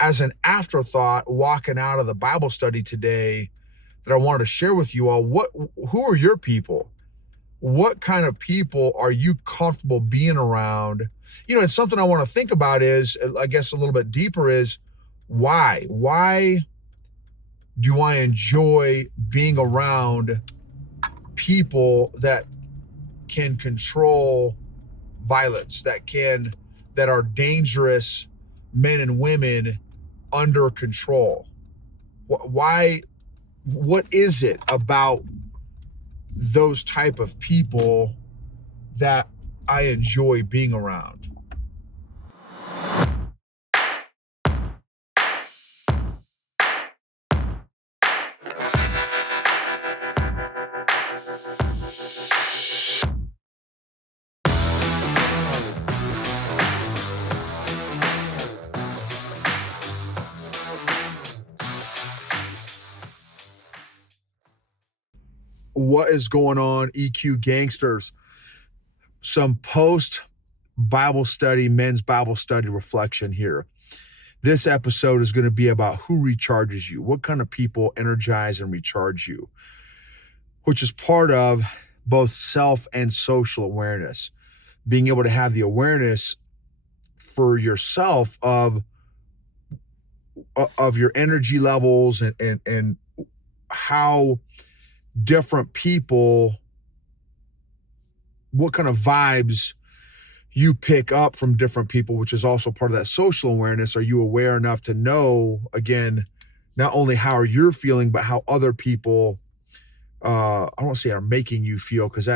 as an afterthought, walking out of the Bible study today, that I wanted to share with you all, who are your people? What kind of people are you comfortable being around? And something I want to think about is, I guess a little bit deeper, is why? Why do I enjoy being around people that can control violence, that are dangerous men and women under control? Why? What is it about those type of people that I enjoy being around? What is going on, EQ gangsters? Some post Bible study, men's Bible study reflection here. This episode is going to be about who recharges you, what kind of people energize and recharge you, which is part of both self and social awareness. Being able to have the awareness for yourself of your energy levels and how different people, what kind of vibes you pick up from different people, which is also part of that social awareness. Are you aware enough to know, again, not only how you're feeling, but how other people, I don't want to say are making you feel, because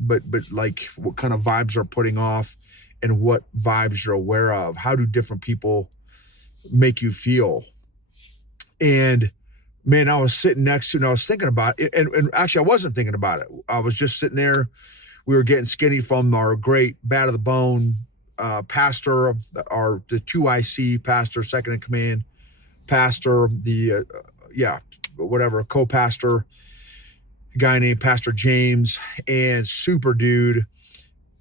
but like what kind of vibes are putting off and what vibes you're aware of. How do different people make you feel? And man, I was sitting next to, and I was thinking about it, and actually I wasn't thinking about it. I was just sitting there. We were getting skinny from our great Bad of the Bone pastor, the 2IC pastor, second in command pastor, co-pastor, a guy named Pastor James, and super dude,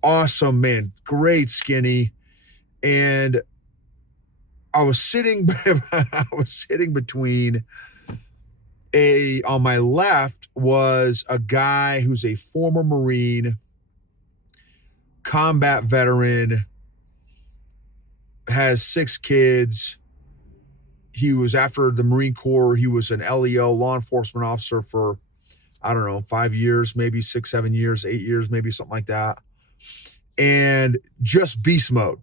awesome man, great skinny. And I was sitting between on my left was a guy who's a former Marine, combat veteran, has 6 kids. He was, after the Marine Corps, he was an LEO, law enforcement officer, for, I don't know, 5 years, maybe 6, 7 years, 8 years, maybe something like that. And just beast mode,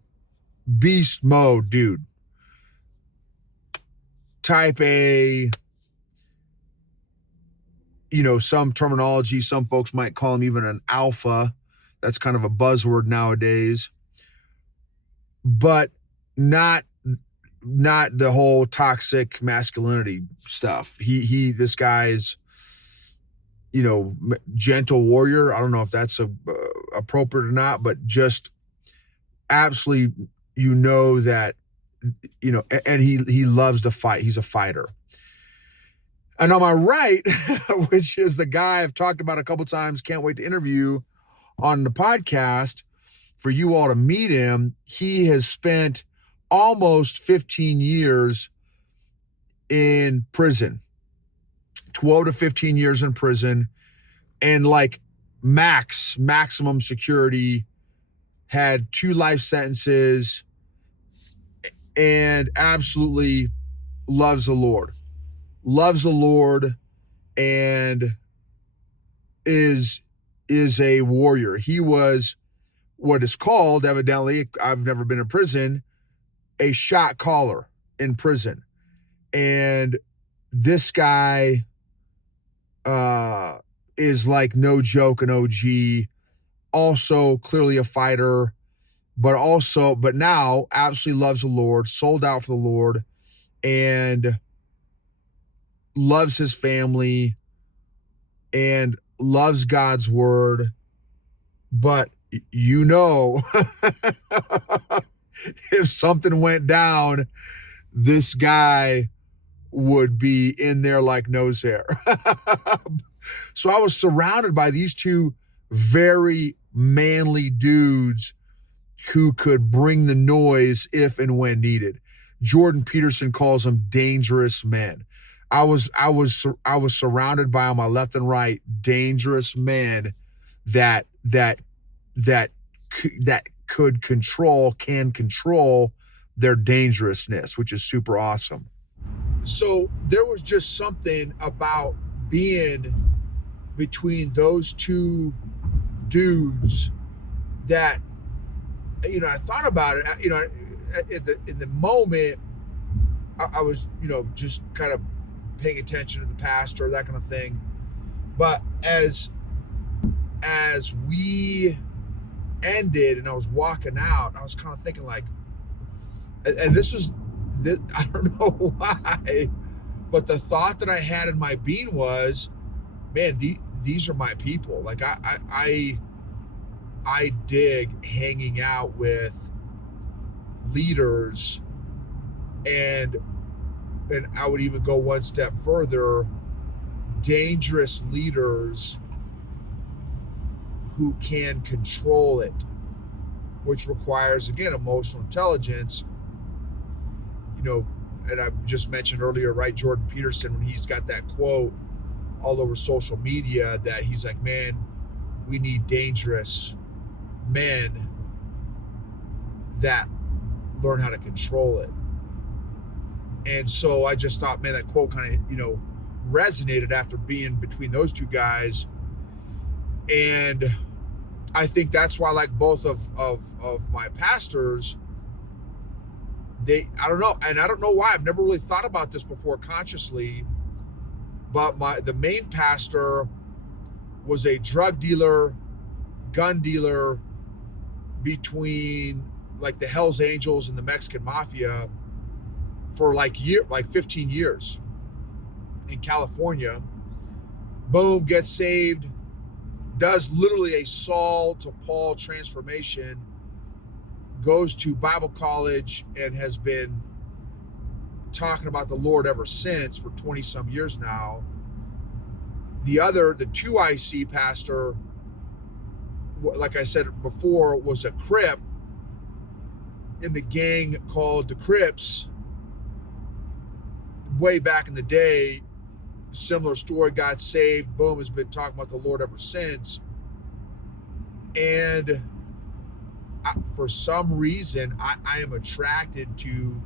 dude. Type A, some terminology, some folks might call him even an alpha. That's kind of a buzzword nowadays, but not the whole toxic masculinity stuff. This guy's, gentle warrior. I don't know if that's appropriate or not, but just absolutely, that, and he loves to fight. He's a fighter. And on my right, which is the guy I've talked about a couple times, can't wait to interview on the podcast for you all to meet him. He has spent almost 15 years in prison, 12 to 15 years in prison, and like maximum security, had 2 life sentences, and absolutely loves the Lord, and is a warrior. He was what is called, evidently, I've never been in prison, a shot caller in prison. And this guy is like no joke, an OG, also clearly a fighter, but now absolutely loves the Lord, sold out for the Lord, and loves his family and loves God's word. But if something went down, this guy would be in there like nose hair. So I was surrounded by these 2 very manly dudes who could bring the noise if and when needed. Jordan Peterson calls them dangerous men. I was surrounded by on my left and right dangerous men that that that that can control their dangerousness, which is super awesome. So there was just something about being between those two dudes that, I thought about it. In the moment, I was, just kind of paying attention to the pastor, that kind of thing. But as we ended and I was walking out, I was kind of thinking like, and I don't know why, but the thought that I had in my being was, man, these are my people. Like I dig hanging out with leaders, and I would even go one step further, dangerous leaders who can control it, which requires, again, emotional intelligence. And I just mentioned earlier, right, Jordan Peterson, when he's got that quote all over social media that he's like, man, we need dangerous men that learn how to control it. And so I just thought, man, that quote kind of, resonated after being between those two guys. And I think that's why, like, both of my pastors, I don't know. And I don't know why. I've never really thought about this before consciously, but the main pastor was a drug dealer, gun dealer between like the Hells Angels and the Mexican Mafia for like 15 years in California. Boom, gets saved, does literally a Saul to Paul transformation, goes to Bible college, and has been talking about the Lord ever since for 20 some years now. The 2IC pastor, like I said before, was a Crip in the gang called the Crips way back in the day. Similar story, got saved, boom, has been talking about the Lord ever since. And for some reason, I am attracted to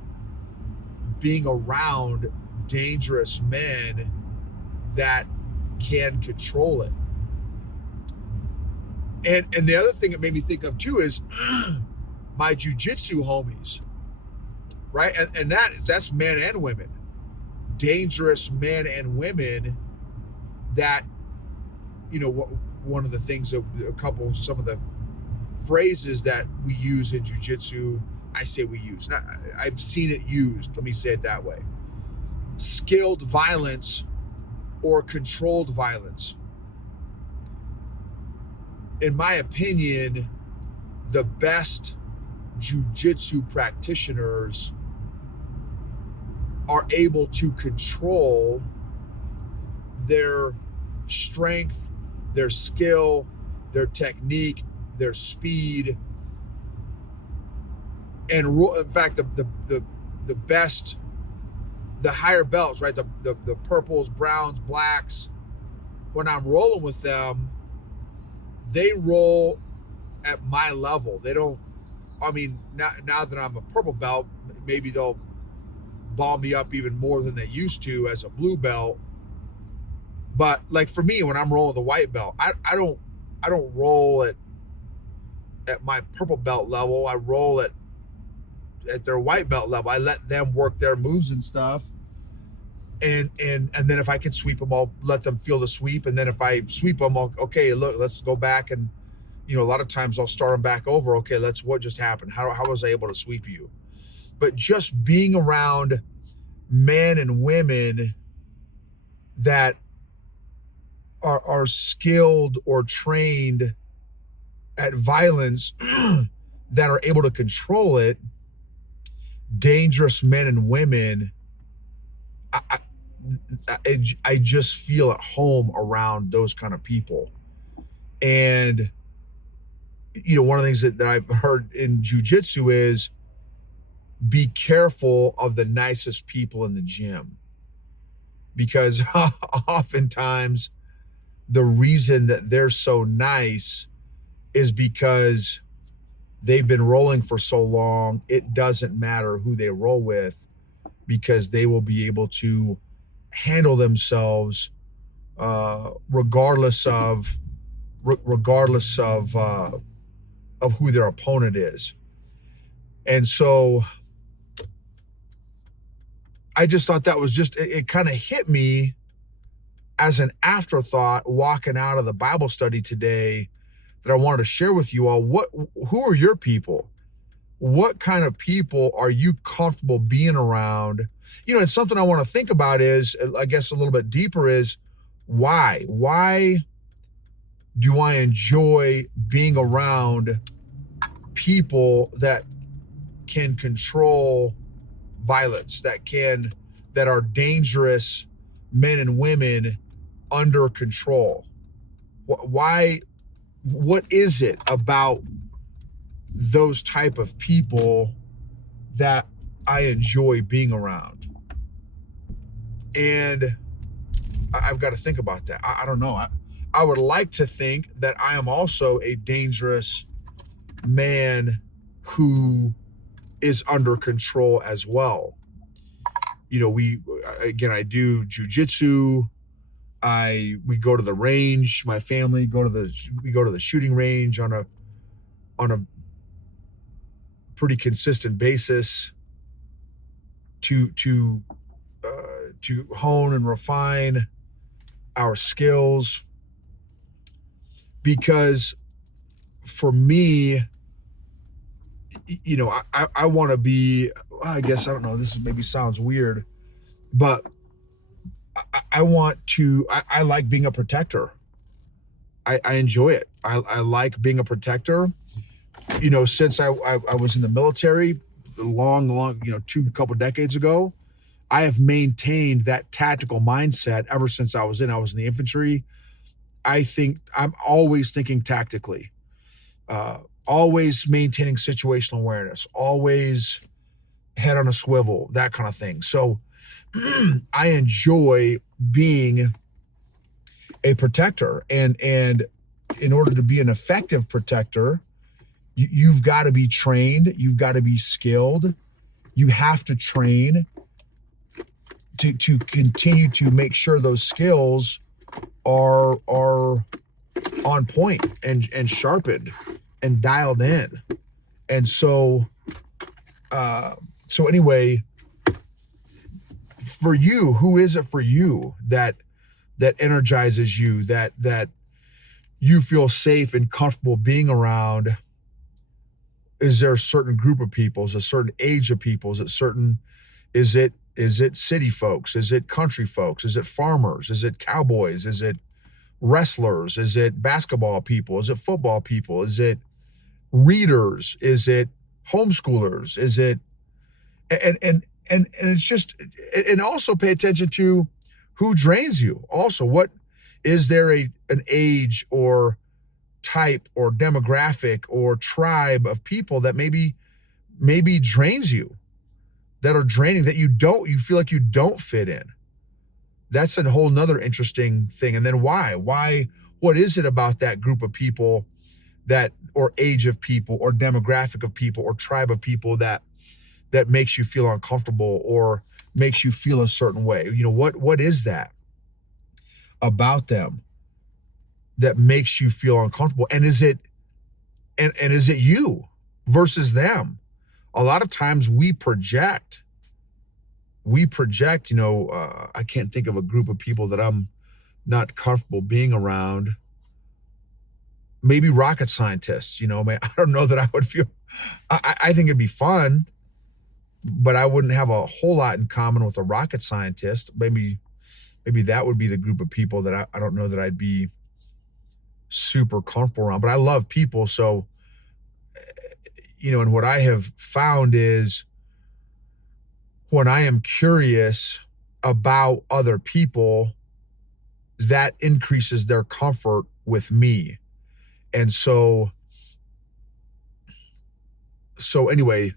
being around dangerous men that can control it. And the other thing it made me think of too is my jujitsu homies, right? And that's men and women, dangerous men and women that, one of the things, some of the phrases that we use in jujitsu, I say we use, I've seen it used, let me say it that way: skilled violence or controlled violence. In my opinion, the best jujitsu practitioners are able to control their strength, their skill, their technique, their speed, and in fact, the best, the higher belts, right? The purples, browns, blacks. When I'm rolling with them, they roll at my level. They don't. I mean, now that I'm a purple belt, maybe they'll ball me up even more than they used to as a blue belt. But like for me, when I'm rolling the white belt, I don't roll at my purple belt level. I roll at their white belt level. I let them work their moves and stuff. And then if I can sweep them, I'll let them feel the sweep. And then if I sweep them, okay, look, let's go back. And, a lot of times I'll start them back over. Okay, what just happened? How was I able to sweep you? But just being around men and women that are skilled or trained at violence that are able to control it, dangerous men and women, I just feel at home around those kind of people. And, one of the things that I've heard in jujitsu is be careful of the nicest people in the gym, because oftentimes the reason that they're so nice is because they've been rolling for so long. It doesn't matter who they roll with, because they will be able to handle themselves regardless of who their opponent is. And so I just thought that was it kind of hit me as an afterthought walking out of the Bible study today, that I wanted to share with you all. Who are your people? What kind of people are you comfortable being around? It's something I want to think about is, I guess a little bit deeper, is why? Why do I enjoy being around people that can control violence, that are dangerous men and women under control? Why? What is it about those type of people that I enjoy being around? And I've got to think about that. I don't know. I would like to think that I am also a dangerous man who is under control as well. I do jujitsu. We go to the range. My family we go to the shooting range on a pretty consistent basis to hone and refine our skills. Because for me, I want to be, I guess, I don't know, this maybe sounds weird, but I like being a protector. I enjoy it. I like being a protector. Since I was in the military long, couple decades ago, I have maintained that tactical mindset ever since I was in the infantry. I think I'm always thinking tactically, always maintaining situational awareness, always head on a swivel, that kind of thing. So I enjoy being a protector, and in order to be an effective protector, you've got to be trained, you've got to be skilled, you have to train to continue to make sure those skills are on point and sharpened and dialed in. And so anyway, for you, who is it for you that energizes you, that you feel safe and comfortable being around? Is there a certain group of people? Is it a certain age of people? Is it city folks? Is it country folks? Is it farmers? Is it cowboys? Is it wrestlers? Is it basketball people? Is it football people? Is it readers? Is it homeschoolers? Is it, and it's just, and also pay attention to who drains you. Also, what is there an age or type or demographic or tribe of people that maybe drains you, that are draining, that you feel like you don't fit in? That's a whole nother interesting thing. And then why? What is it about that group of people, that, or age of people, or demographic of people, or tribe of people that makes you feel uncomfortable or makes you feel a certain way? What is that about them that makes you feel uncomfortable? And is it you versus them? A lot of times we project, I can't think of a group of people that I'm not comfortable being around. Maybe rocket scientists, I don't know that I would feel, I think it'd be fun, but I wouldn't have a whole lot in common with a rocket scientist. Maybe that would be the group of people that I don't know that I'd be super comfortable around. But I love people. So, and what I have found is, when I am curious about other people, that increases their comfort with me. And so anyway,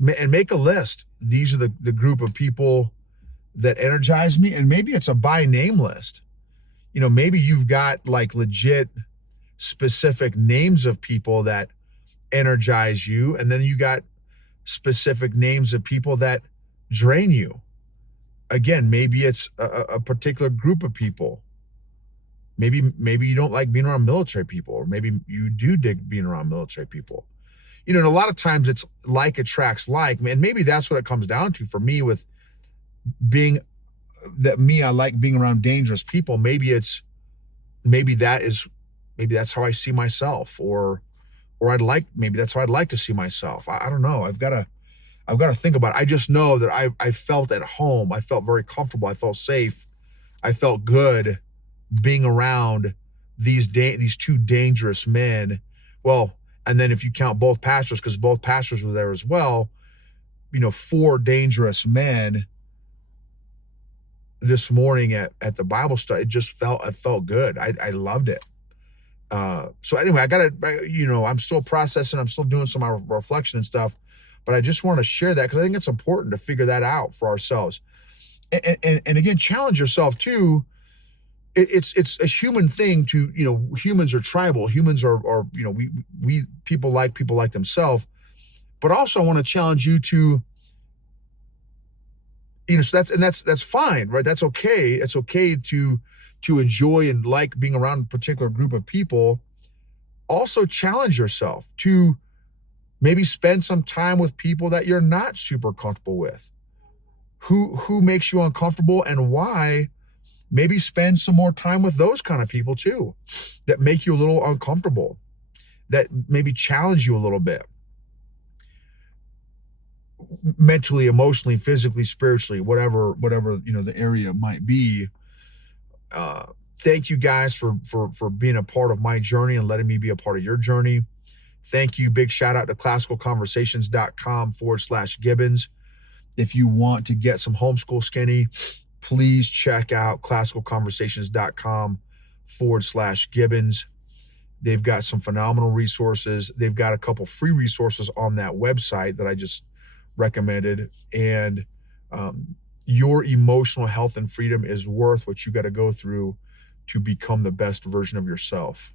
and make a list. These are the group of people that energize me. And maybe it's a by name list. Maybe you've got like legit specific names of people that energize you. And then you got specific names of people that drain you. Again, maybe it's a particular group of people. Maybe you don't like being around military people, or maybe you do dig being around military people. And a lot of times it's like attracts like, and maybe that's what it comes down to for me with being I like being around dangerous people. Maybe that's how I see myself, or maybe that's how I'd like to see myself. I don't know. I've got to think about it. I just know that I felt at home. I felt very comfortable. I felt safe. I felt good being around these two dangerous men. Well, and then if you count both pastors, because both pastors were there as well, 4 dangerous men this morning at the Bible study. I felt good. I loved it. So anyway, I'm still processing. I'm still doing some reflection and stuff, but I just want to share that because I think it's important to figure that out for ourselves. And again, challenge yourself too. It's a human thing to, humans are tribal. Humans are we people like themselves, but also I want to challenge you to, so that's fine, right? That's okay. It's okay to enjoy and like being around a particular group of people. Also challenge yourself to maybe spend some time with people that you're not super comfortable with. Who makes you uncomfortable and why? Maybe spend some more time with those kind of people too, that make you a little uncomfortable, that maybe challenge you a little bit. Mentally, emotionally, physically, spiritually, whatever, the area might be. Thank you guys for being a part of my journey and letting me be a part of your journey. Thank you. Big shout out to classicalconversations.com/Gibbons. If you want to get some homeschool skinny, please check out classicalconversations.com/Gibbons. They've got some phenomenal resources. They've got a couple free resources on that website that I just recommended. And your emotional health and freedom is worth what you got to go through to become the best version of yourself.